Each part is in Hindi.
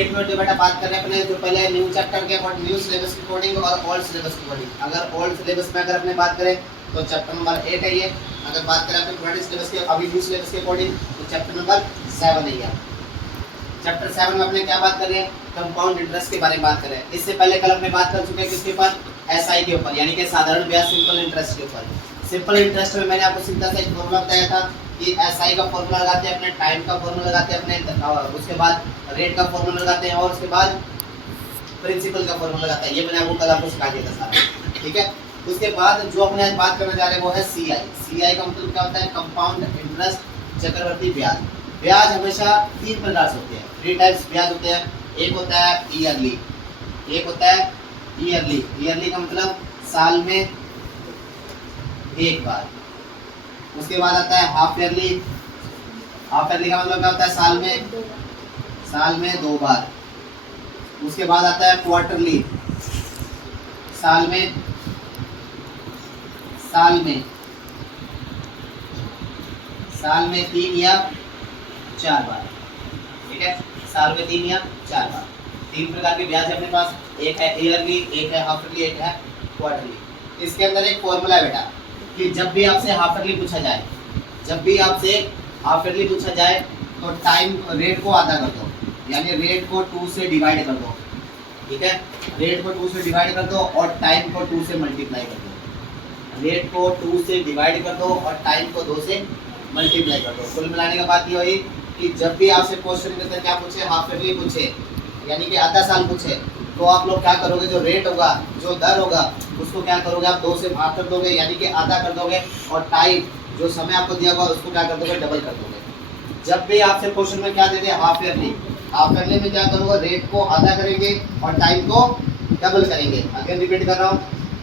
एक मिनट जो बेटा बात कर रहे हैं अपने जो पहले न्यू चैप्टर के अकॉर्डिंग, न्यू सिलेबस के अकॉर्डिंग और ओल्ड सिलेबस के अकॉर्डिंग। अगर ओल्ड सिलेबस में अगर अपने बात करें तो चैप्टर नंबर 8 है ये। अगर बात करें अपने पुराने सिलेबस के अभी न्यू सिलेबस के अकॉर्डिंग तो चैप्टर नंबर 7 है ये। चैप्टर 7 में अपने क्या बात कर रहे हैं, कंपाउंड इंटरेस्ट के बारे में बात कर रहे हैं। इससे पहले कल अपने बात कर चुके हैं किसके ऊपर, एसआई के ऊपर, यानी कि साधारण ब्याज सिंपल इंटरेस्ट के ऊपर। सिंपल इंटरेस्ट में मैंने आपको सिंपल सा एक फॉर्मूला बताया था कि एसआई का फॉर्मूला लगाते हैं अपने, टाइम का फॉर्मूला लगाते हैं अपने, उसके बाद रेट का फॉर्मूला लगाते हैं और उसके बाद प्रिंसिपल का फॉर्मूला लगाते हैं। ये मैंने आपको कल आपको सिखा दिया था सारा, ठीक है। उसके बाद जो अपने आज बात करने जा रहे हैं वो है सीआई। सीआई का मतलब क्या होता है, कंपाउंड इंटरेस्ट, चक्रवर्ती ब्याज। ब्याज हमेशा 3 प्रकार से होते हैं, 3 टाइप्स ब्याज होते हैं। एक होता है ईयरली, एक होता है ईयरली। ईयरली का मतलब साल में एक बार। उसके बाद आता है हाफ ईयरली। हाफ ईयरली का मतलब क्या होता है, साल में 2 बार। उसके बाद आता है क्वार्टरली, साल में 3 या 4 बार, ठीक है। साल में 3 या 4 बार। 3 प्रकार के ब्याज है अपने पास, एक है ईयरली, एक है हाफ ईयरली, एक है क्वार्टरली। इसके अंदर एक फॉर्मूला है बेटा कि जब भी आपसे हाफ ईयरली पूछा जाए, जब भी आपसे हाफ ईयरली पूछा जाए तो टाइम रेट को आधा कर दो, यानी रेट को 2 से डिवाइड कर दो, ठीक है। रेट को 2 से डिवाइड कर दो और टाइम को 2 से मल्टीप्लाई कर दो। रेट को 2 से डिवाइड कर दो और टाइम को 2 से मल्टीप्लाई कर दो। कुल मिलाने का बात ये हुई कि जब भी आपसे क्वेश्चन के अंदर क्या पूछे, हाफ ईयरली पूछे यानी कि आधा साल पूछे, तो आप लोग क्या करोगे, जो रेट होगा, जो दर होगा, उसको क्या करोगे आप 2 से भाग कर दोगे, यानी कि आधा कर दोगे, और टाइम जो समय आपको दिया होगा उसको क्या कर दोगे, डबल कर दोगे। जब भी आपसे क्वेश्चन में क्या दे दे, हाफ ईयरली, हाफ ईयरली में क्या करोगे, रेट को आधा करेंगे और टाइम को डबल करेंगे। अगेन रिपीट कर रहा हूँ,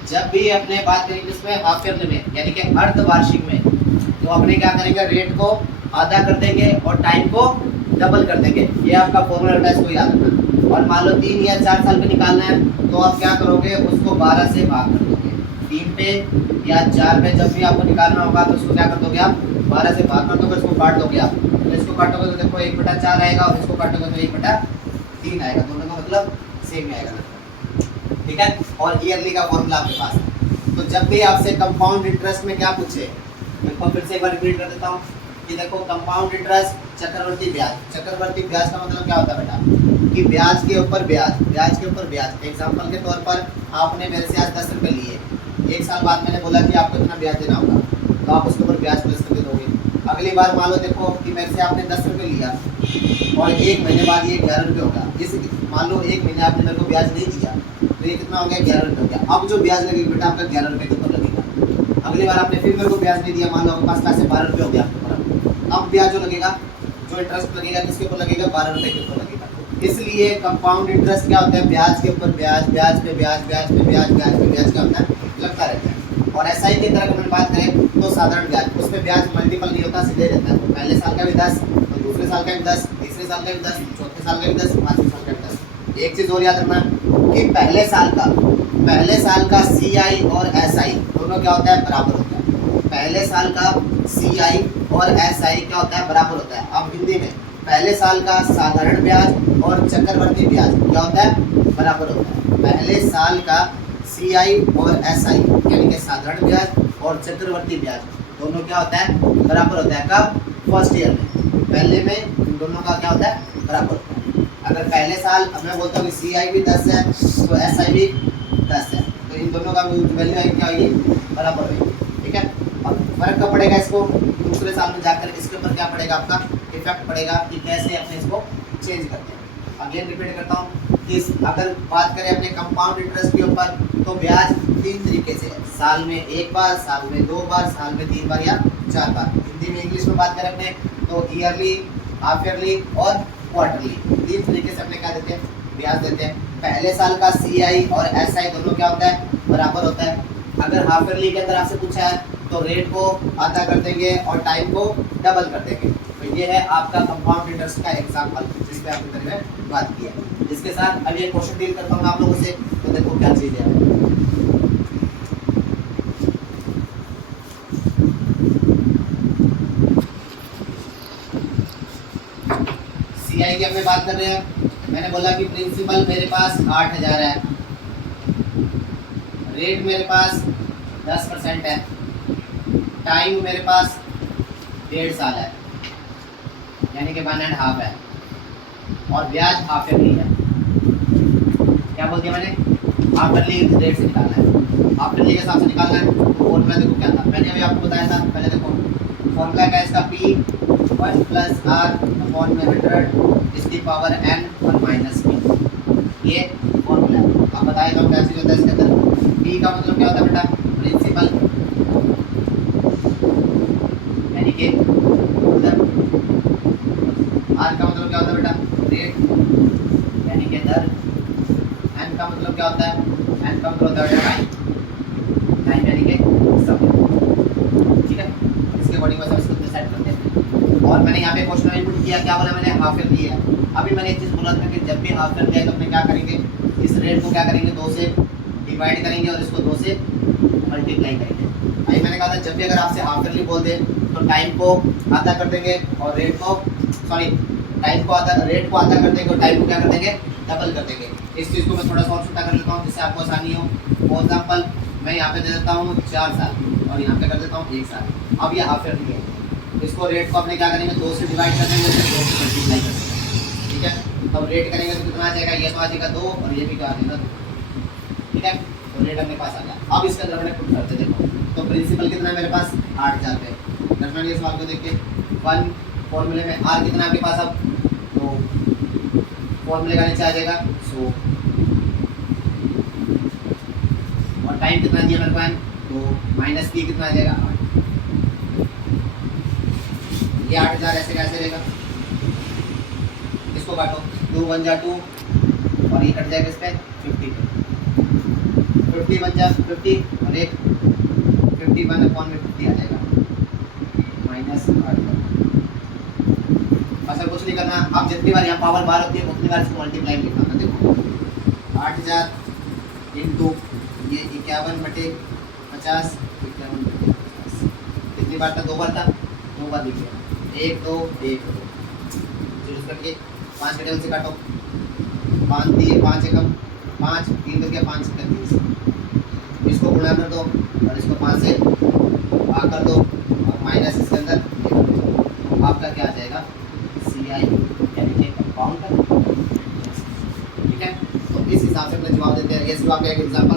जब भी अपने बात करेंगे इसमें हाफ ईयरली में यानी कि अर्धवार्षिक में, तो अपने क्या करेंगे, रेट को आधा कर देंगे और टाइम को डबल कर देंगे। ये आपका फॉर्मूला है, इसको याद रखना। और मान लो 3 या 4 साल पे निकालना है तो आप क्या करोगे, उसको 12 से भाग कर दोगे। 3 पे या 4 पे जब भी आपको निकालना होगा तो उसको क्या कर दोगे आप, 12 से भाग कर दोगे, इसको काट दोगे आप। तो इसको काटोगे तो देखो 1/4 आएगा और इसको काटोगे तो 1/3 आएगा। दोनों का मतलब सेम आएगा, ठीक है। और ईयरली का फॉर्मूला आपके पास है। तो जब भी आपसे कंपाउंड इंटरेस्ट में क्या पूछे, मैं फिर से एक बार रिपीट कर देता हूँ कि देखो कंपाउंड इंटरेस्ट, चक्रवर्ती ब्याज। चक्रवर्ती ब्याज का मतलब क्या होता है बेटा, कि ब्याज के ऊपर ब्याज, ब्याज के ऊपर ब्याज। एग्जांपल के तौर पर आपने मेरे से आज 10 रुपये लिए, 1 साल बाद मैंने बोला कि आपको इतना ब्याज देना होगा, तो आप उसके ऊपर ब्याज प्लस करके दोगे। अगली बार मान लो देखो कि मेरे से आपने 10 रुपये लिया और 1 महीने बाद ये 11 रुपये होगा। इस मान लो 1 महीने आपने मेरे को ब्याज नहीं दिया तो ये कितना हो गया, 11 रुपये हो गया। अब जो ब्याज लगेगा बेटा आपका 11 रुपये के ऊपर लगेगा। अगली बार आपने फिर मेरे को ब्याज नहीं दिया, मान लो आपके पास पैसे 12 रुपये हो गया आपके ऊपर, अब ब्याज जो लगेगा, जो इंटरेस्ट लगेगा किसके ऊपर लगेगा, 12 रुपये के ऊपर लगेगा। इसलिए कंपाउंड इंटरेस्ट क्या होता है, ब्याज के ऊपर ब्याज, ब्याज पे ब्याज, ब्याज पे ब्याज, ब्याज पे ब्याज क्या होता है, लगता रहता है। और एसआई की तरह अगर बात करें तो साधारण ब्याज, उसमें ब्याज मल्टीपल नहीं होता, सीधे रहता है। पहले साल का भी 10, तो दूसरे साल का भी 10, तीसरे साल का भी 10, चौथे साल का भी 10, पांचवें साल का भी 10। एक चीज और याद रखना कि पहले साल का सीआई और एसआई दोनों क्या होता है, बराबर होता है। पहले साल का सीआई और एसआई क्या होता है, बराबर होता है। अब हिंदी में पहले साल का साधारण ब्याज और चक्रवर्ती ब्याज क्या होता है, बराबर होता है। पहले साल का सीआई और एसआई यानी कि साधारण ब्याज और चक्रवर्ती ब्याज दोनों क्या होता है, बराबर होता है। कब, फर्स्ट ईयर में, पहले में इन दोनों का क्या होता है, बराबर होता है। अगर पहले साल अब मैं बोलता हूँ कि सीआई भी 10 है तो एसआई भी 10 है, तो इन दोनों का वैल्यू क्या होगी, बराबर होगी, ठीक है। अब फर्क कब पड़ेगा, इसको दूसरे साल में जाकर इसके ऊपर क्या पड़ेगा, आपका इफेक्ट पड़ेगा कि कैसे अपने इसको चेंज करते हैं। अगेन रिपीट करता हूँ कि अगर बात करें अपने कंपाउंड इंटरेस्ट के ऊपर तो ब्याज 3 तरीके से है, साल में 1 बार, साल में 2 बार, साल में 3 बार या 4 बार। हिंदी में इंग्लिश में बात करें अपने तो ईयरली, हाफ ईयरली और क्वार्टरली, 3 तरीके से अपने क्या देते हैं, ब्याज देते हैं। पहले साल का सीआई और एसआई दोनों क्या होता है, बराबर होता है। अगर हाफ ईयरली के अंदर आपसे पूछा है तो रेट को आधा कर देंगे और टाइम को डबल कर देंगे। तो ये है आपका कंपाउंड इंटरेस्ट का एग्जांपल जिस पे आपने मैंने बात की है। इसके साथ अभी एक क्वेश्चन डील करता हूँ आप लोगों से, तो देखो क्या चीज़ है। सीआई की हमने बात कर रहे हैं, मैंने बोला कि प्रिंसिपल मेरे पास 8,000 है, रेट मेरे पास 10% है, टाइम मेरे पास 1.5 साल है यानी कि 1.5 है, और ब्याज हाफ ईयरली है। क्या बोल दिया मैंने? हाफ ईयरली रेट से निकालना है, हाफ ईयरली के हिसाब से निकालना है। फॉर्मूला देखो क्या था, मैंने अभी आपको बताया था। पहले देखो फॉर्मूला क्या है इसका, P 1 + R अपॉन में 100 इसकी पावर n और माइनस p, ये फॉर्मूला है। अब बताए तो क्या चीज़ होता है इसके अंदर। P का मतलब क्या होता है बेटा? प्रिंसिपल यानी कि मतलब, R का मतलब क्या होता है बेटा? रेट यानी कि दर, n का मतलब क्या होता है? n का मतलब होता है टाइम, टाइम यानी कि समय। ठीक है, इसके अकॉर्डिंग बस इसको सेट करते हैं। और मैंने यहाँ पे क्वेश्चन इनपुट किया, क्या बोला मैंने? हाफ ईयरली है। अभी मैंने एक चीज़ बोला था कि जब भी हाफ ईयरली है तो अपने क्या करेंगे, इस रेट को क्या करेंगे, 2 से डिवाइड करेंगे और इसको 2 से मल्टीप्लाई करेंगे। अभी मैंने कहा था जब भी अगर आपसे हाफ ईयरली बोल दे तो टाइम को आधा कर देंगे और रेट को, सॉरी टाइम को आधा, रेट को आधा कर देंगे और टाइम को क्या कर देंगे, डबल कर देंगे। इस चीज़ को मैं थोड़ा सा और छोटा कर लेता हूँ जिससे आपको आसानी हो। फॉर एग्जाम्पल मैं यहाँ पे दे देता हूँ 4 साल और यहाँ पे कर देता हूँ 1 साल। अब ये हाफ ईयरली है, इसको रेट को अपने क्या करेंगे, 2 से डिवाइड कर देंगे, 2 से मल्टीप्लाई कर देंगे। ठीक है, तो रेट करेंगे तो कितना आ जाएगा, ये तो आ जाएगा 2 और ये भी क्या आ जाएगा 2। ठीक है, तो रेट अपने पास आ गया। अब इसके अंदर मैंने पुट करते देखो, तो प्रिंसिपल कितना है मेरे पास? 8,000 रुपये। दर्शन ये सवाल को देख के 1 फॉर्मूले में R कितना आपके पास? अब तो फॉर्मूले का नीचे आ जाएगा 100, और टाइम कितना दिया मेरे पास? तो माइनस p कितना आ जाएगा? 8। ये 8,000 ऐसे कैसे रहेगा? इसको काटो, 2 × 1 = 2 और ये कट जाएगा इस पे 50 पे, 50 बन जा 50 और एक 51/50 आ जाएगा माइनस 8,000। असल कुछ नहीं करना, आप जितनी बार यहाँ पावर बार होती है उतनी बार इसको मल्टीप्लाई लिखना था। देखो 8,000 इंटू ये 51/50, 51/50 कितनी बार था? 2 बार था, 2 बार लिखिए, 1 2 1 2 चूज करके 5 के टेबल से काटो, 5 दिए 5 एकम 5, 3 तो क्या 5 × 30, इसको गुणा कर दो और इसको 5 से भाग कर दो और माइनस इसके अंदर आपका क्या आ जाएगा? CI यानी कि कंपाउंड। ठीक है, तो इस हिसाब से अपने जवाब देते हैं। ये सिर्फ आपका एक एग्जाम्पल